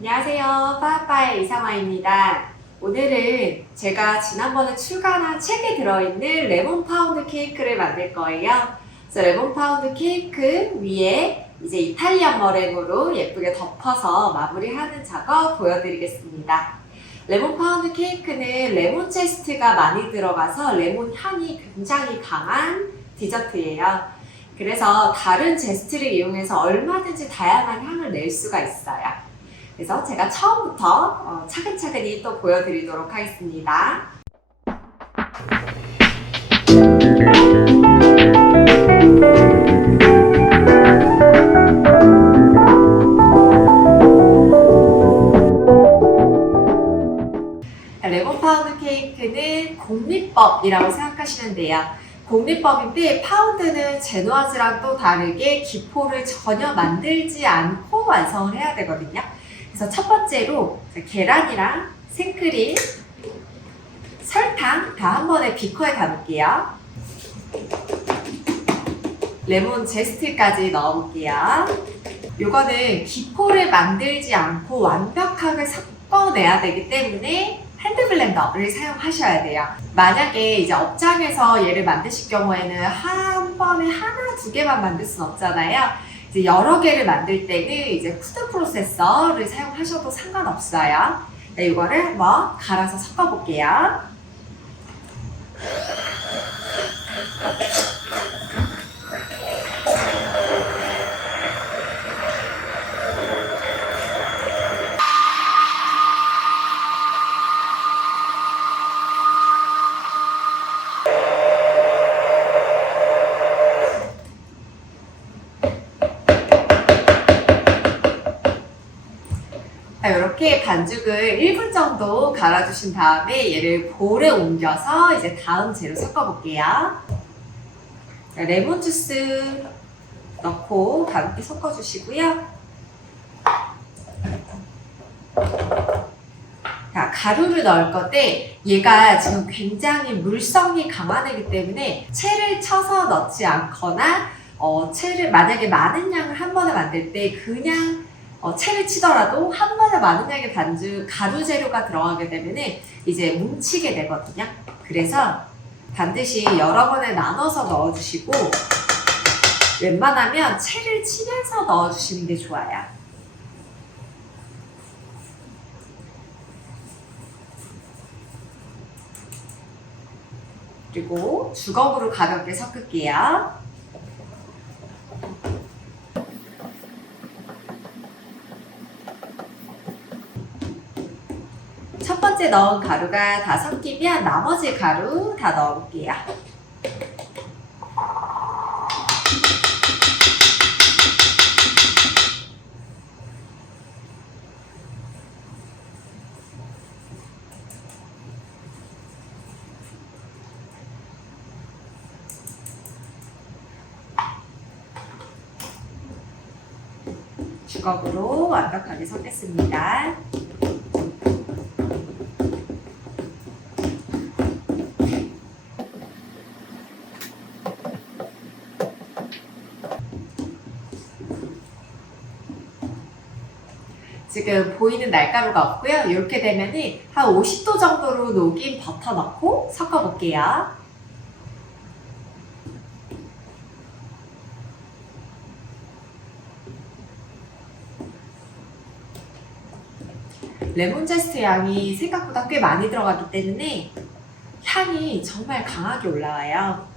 안녕하세요. 빠빠의 이상화입니다. 오늘은 제가 지난번에 출간한 책에 들어있는 레몬 파운드 케이크를 만들 거예요. 그래서 레몬 파운드 케이크 위에 이제 이탈리안 머랭으로 예쁘게 덮어서 마무리하는 작업 보여드리겠습니다. 레몬 파운드 케이크는 레몬 제스트가 많이 들어가서 레몬 향이 굉장히 강한 디저트예요. 그래서 다른 제스트를 이용해서 얼마든지 다양한 향을 낼 수가 있어요. 그래서 제가 처음부터 어, 차근차근히 또 보여드리도록 하겠습니다. 레몬 파운드 케이크는 공리법이라고 생각하시면 돼요. 공리법인데 파운드는 제노아즈랑 또 다르게 기포를 전혀 만들지 않고 완성을 해야 되거든요. 그래서 첫 번째로 계란이랑 생크림, 설탕 다 한 번에 비커에 담을게요. 레몬 제스트까지 넣어볼게요. 요거는 기포를 만들지 않고 완벽하게 섞어내야 되기 때문에 핸드블렌더를 사용하셔야 돼요. 만약에 이제 업장에서 얘를 만드실 경우에는 한 번에 하나, 두 개만 만들 순 없잖아요. 이제 여러 개를 만들 때는 이제 푸드 프로세서를 사용하셔도 상관없어요. 네, 이거를 한번 갈아서 섞어볼게요. 자, 이렇게 반죽을 1분 정도 갈아주신 다음에 얘를 볼에 옮겨서 이제 다음 재료 섞어볼게요. 자, 레몬 주스 넣고 함께 섞어주시고요. 자, 가루를 넣을 건데 얘가 지금 굉장히 물성이 강한 애기 때문에 채를 쳐서 넣지 않거나 어, 채를 만약에 많은 양을 한 번에 만들 때 그냥 어, 채를 치더라도 한 번에 많은 양의 반죽 가루 재료가 들어가게 되면 이제 뭉치게 되거든요. 그래서 반드시 여러 번에 나눠서 넣어주시고 웬만하면 채를 치면서 넣어주시는 게 좋아요. 그리고 주걱으로 가볍게 섞을게요. 첫 번째 넣은 가루가 다 섞이면 나머지 가루 다 넣어볼게요. 주걱으로 완벽하게 섞겠습니다. 지금 보이는 날가루가 없고요. 이렇게 되면은 한 50도 정도로 녹인 버터 넣고 섞어볼게요. 레몬 제스트 양이 생각보다 꽤 많이 들어가기 때문에 향이 정말 강하게 올라와요.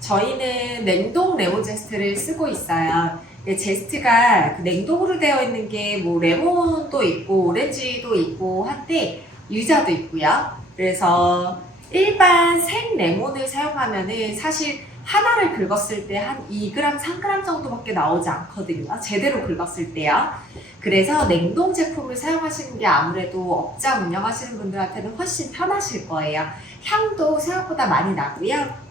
저희는 냉동 레몬 제스트를 쓰고 있어요. 근데 제스트가 그 냉동으로 되어 있는 게 뭐 레몬도 있고 오렌지도 있고 한데 유자도 있고요. 그래서 일반 생 레몬을 사용하면은 사실 하나를 긁었을 때 한 2g, 3g 정도밖에 나오지 않거든요. 제대로 긁었을 때요. 그래서 냉동 제품을 사용하시는 게 아무래도 업장 운영하시는 분들한테는 훨씬 편하실 거예요. 향도 생각보다 많이 나고요.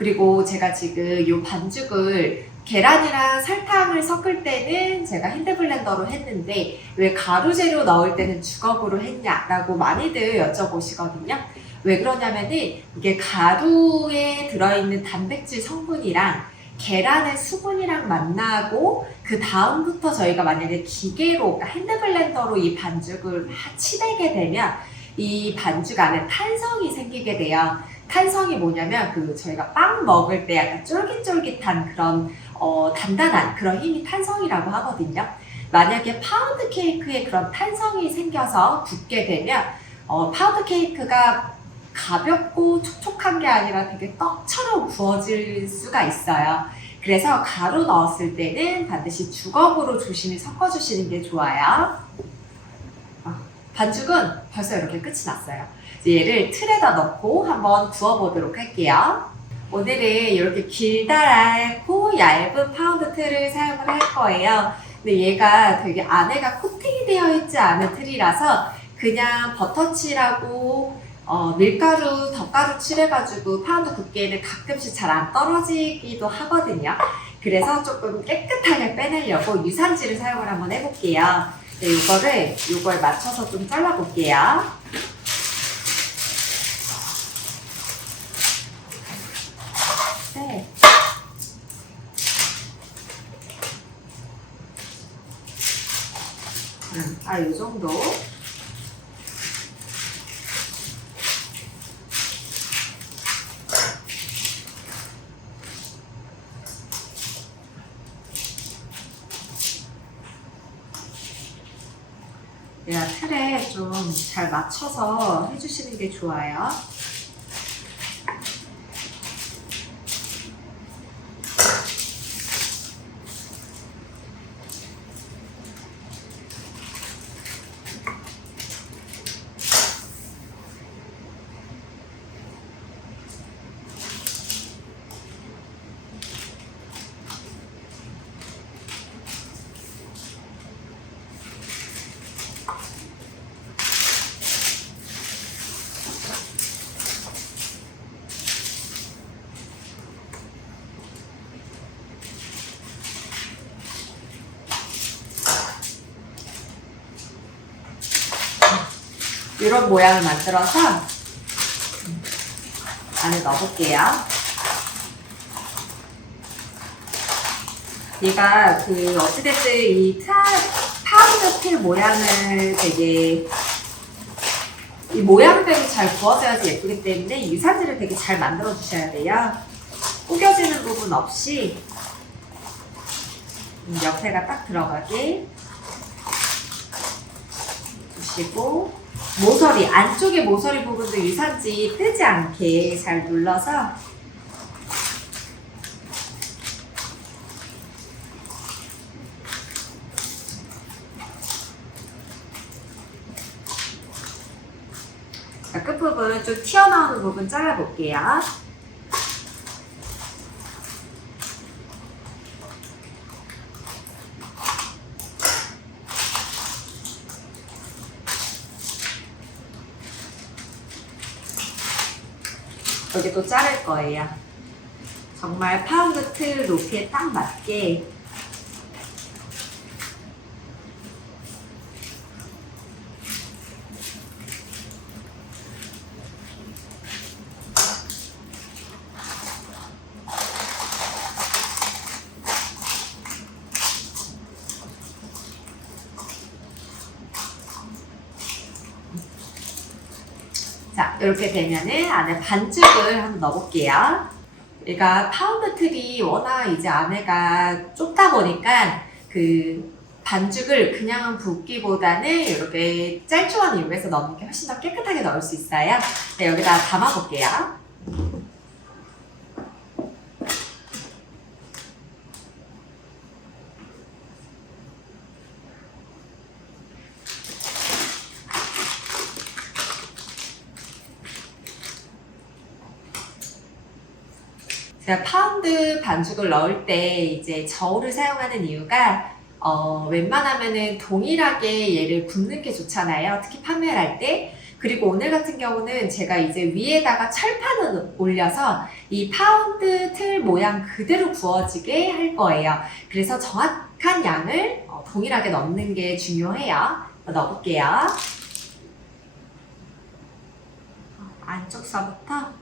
그리고 제가 지금 이 반죽을 계란이랑 설탕을 섞을 때는 제가 핸드블렌더로 했는데 왜 가루 재료 넣을 때는 주걱으로 했냐라고 많이들 여쭤보시거든요. 왜 그러냐면은 이게 가루에 들어있는 단백질 성분이랑 계란의 수분이랑 만나고 그 다음부터 저희가 만약에 기계로 그러니까 핸드블렌더로 이 반죽을 막 치대게 되면 이 반죽 안에 탄성이 생기게 돼요. 탄성이 뭐냐면 그 저희가 빵 먹을 때 약간 쫄깃쫄깃한 그런 어, 단단한 그런 힘이 탄성이라고 하거든요. 만약에 파운드 케이크에 그런 탄성이 생겨서 굳게 되면 어, 파운드 케이크가 가볍고 촉촉한 게 아니라 되게 떡처럼 구워질 수가 있어요. 그래서 가루 넣었을 때는 반드시 주걱으로 조심히 섞어주시는 게 좋아요. 어, 반죽은 벌써 이렇게 끝이 났어요. 얘를 틀에다 넣고 한번 구워보도록 할게요. 오늘은 이렇게 길다랗고 얇은 파운드 틀을 사용을 할 거예요. 근데 얘가 되게 안에가 코팅이 되어 있지 않은 틀이라서 그냥 버터칠하고 어, 밀가루, 덧가루 칠해가지고 파운드 굽기에는 가끔씩 잘 안 떨어지기도 하거든요. 그래서 조금 깨끗하게 빼내려고 유산지를 사용을 한번 해볼게요. 네, 이거를 이걸 맞춰서 좀 잘라볼게요. 아, 이 정도. 틀에 좀 잘 맞춰서 해주시는 게 좋아요. 이런 모양을 만들어서 안에 넣어볼게요. 얘가 그 어찌됐든 이 타, 파운드 틀 모양을 되게 이 모양대로 잘 구워져야지 예쁘기 때문에 유산지를 되게 잘 만들어 주셔야 돼요. 구겨지는 부분 없이 음, 옆에가 딱 들어가게 주시고 모서리 안쪽에 모서리 부분도 유산지 뜨지 않게 잘 눌러서 자, 끝부분 좀 튀어나오는 부분 잘라볼게요. 여기 또 자를 거예요. 정말 파운드 틀 높이에 딱 맞게 자, 이렇게 되면은 안에 반죽을 한번 넣어볼게요. 얘가 파운드 틀이 워낙 이제 안에가 좁다 보니까 그 반죽을 그냥 붓기보다는 이렇게 짤조한 이용해서 넣는 게 훨씬 더 깨끗하게 넣을 수 있어요. 네, 여기다 담아볼게요. 제가 파운드 반죽을 넣을 때 이제 저울을 사용하는 이유가 어, 웬만하면은 동일하게 얘를 굽는 게 좋잖아요. 특히 판매를 할 때. 그리고 오늘 같은 경우는 제가 이제 위에다가 철판을 올려서 이 파운드 틀 모양 그대로 구워지게 할 거예요. 그래서 정확한 양을 어, 동일하게 넣는 게 중요해요. 넣어볼게요. 어, 안쪽 서부터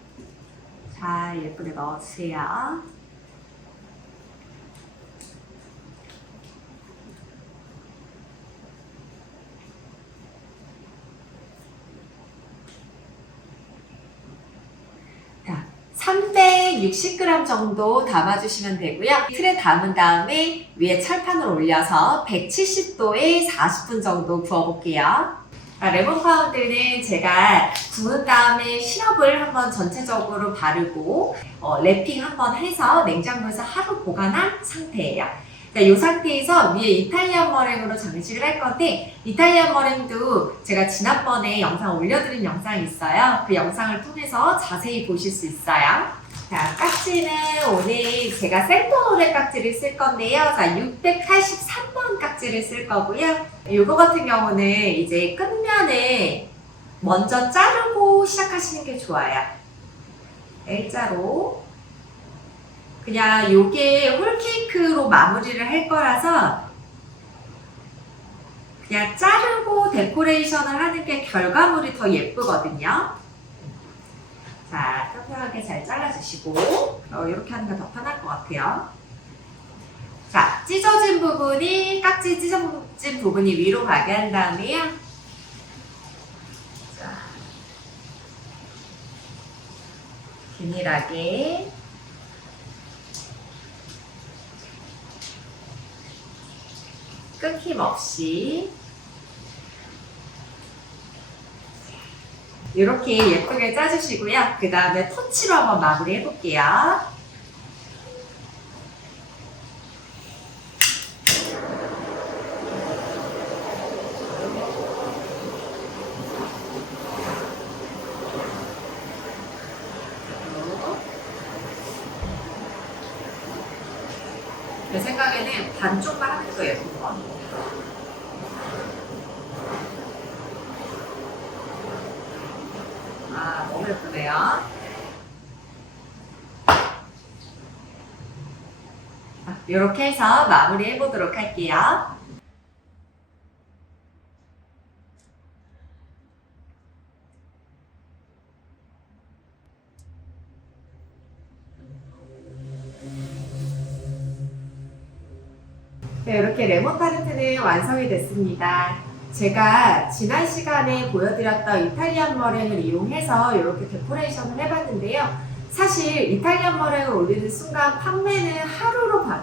잘 예쁘게 넣어주세요. 자, 360g 정도 담아주시면 되고요. 틀에 담은 다음에 위에 철판을 올려서 170도에 40분 정도 구워볼게요. 아, 레몬 파운드는 제가 구운 다음에 시럽을 한번 전체적으로 바르고 어, 랩핑 한번 해서 냉장고에서 하루 보관한 상태예요. 자, 이 상태에서 위에 이탈리안 머랭으로 장식을 할 건데 이탈리안 머랭도 제가 지난번에 영상 올려드린 영상이 있어요. 그 영상을 통해서 자세히 보실 수 있어요. 자, 깍지는 오늘 제가 생토노레 깍지를 쓸 건데요. 자, 683번 깍지를 쓸 거고요. 이거 같은 경우는 이제 끝면에 먼저 자르고 시작하시는 게 좋아요. L자로. 그냥 요게 홀케이크로 마무리를 할 거라서 그냥 자르고 데코레이션을 하는 게 결과물이 더 예쁘거든요. 자, 평평하게 잘 잘라주시고 어, 이렇게 하는 게 더 편할 것 같아요. 자, 찢어진 부분이 깍지 찢어진 부분이 위로 가게 한 다음에요. 자, 균일하게 끊김없이 이렇게 예쁘게 짜주시고요. 그 다음에 터치로 한번 마무리 해볼게요. 제 생각에는 반쪽만 하는 게더 예쁜 것 같아요. 아, 너무 예쁘네요. 이렇게 해서 마무리 해 보도록 할게요. 네, 이렇게 레몬 타르트는 완성이 됐습니다. 제가 지난 시간에 보여드렸던 이탈리안 머랭을 이용해서 이렇게 데코레이션을 해봤는데요. 사실 이탈리안 머랭을 올리는 순간 판매는 하루로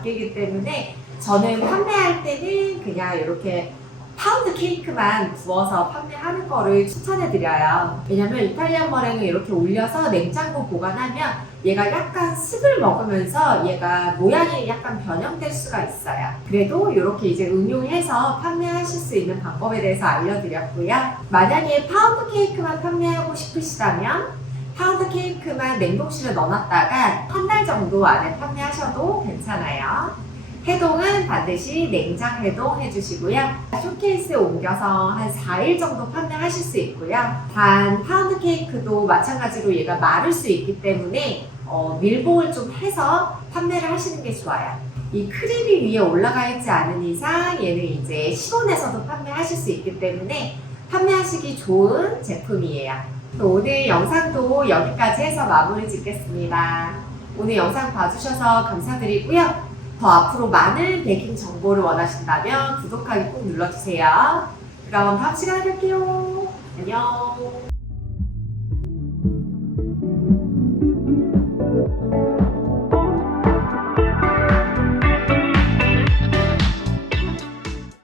바뀌기 때문에 저는 판매할 때는 그냥 이렇게 파운드 케이크만 구워서 판매하는 거를 추천해 드려요. 왜냐면 이탈리안 머랭을 이렇게 올려서 냉장고 보관하면 얘가 약간 습을 먹으면서 얘가 모양이 약간 변형될 수가 있어요. 그래도 이렇게 이제 응용해서 판매하실 수 있는 방법에 대해서 알려드렸고요. 만약에 파운드 케이크만 판매하고 싶으시다면 파운드 케이크만 냉동실에 넣어놨다가 한 달 정도 안에 판매하셔도 괜찮아요. 해동은 반드시 냉장 해동 해주시고요. 쇼케이스에 옮겨서 한 4일 정도 판매하실 수 있고요. 단 파운드 케이크도 마찬가지로 얘가 마를 수 있기 때문에 어, 밀봉을 좀 해서 판매를 하시는 게 좋아요. 이 크림이 위에 올라가 있지 않은 이상 얘는 이제 시원해서도 판매하실 수 있기 때문에 판매하시기 좋은 제품이에요. 또 오늘 영상도 여기까지 해서 마무리 짓겠습니다. 오늘 영상 봐주셔서 감사드리고요. 더 앞으로 많은 베이킹 정보를 원하신다면 구독하기 꼭 눌러주세요. 그럼 다음 시간에 뵐게요. 안녕.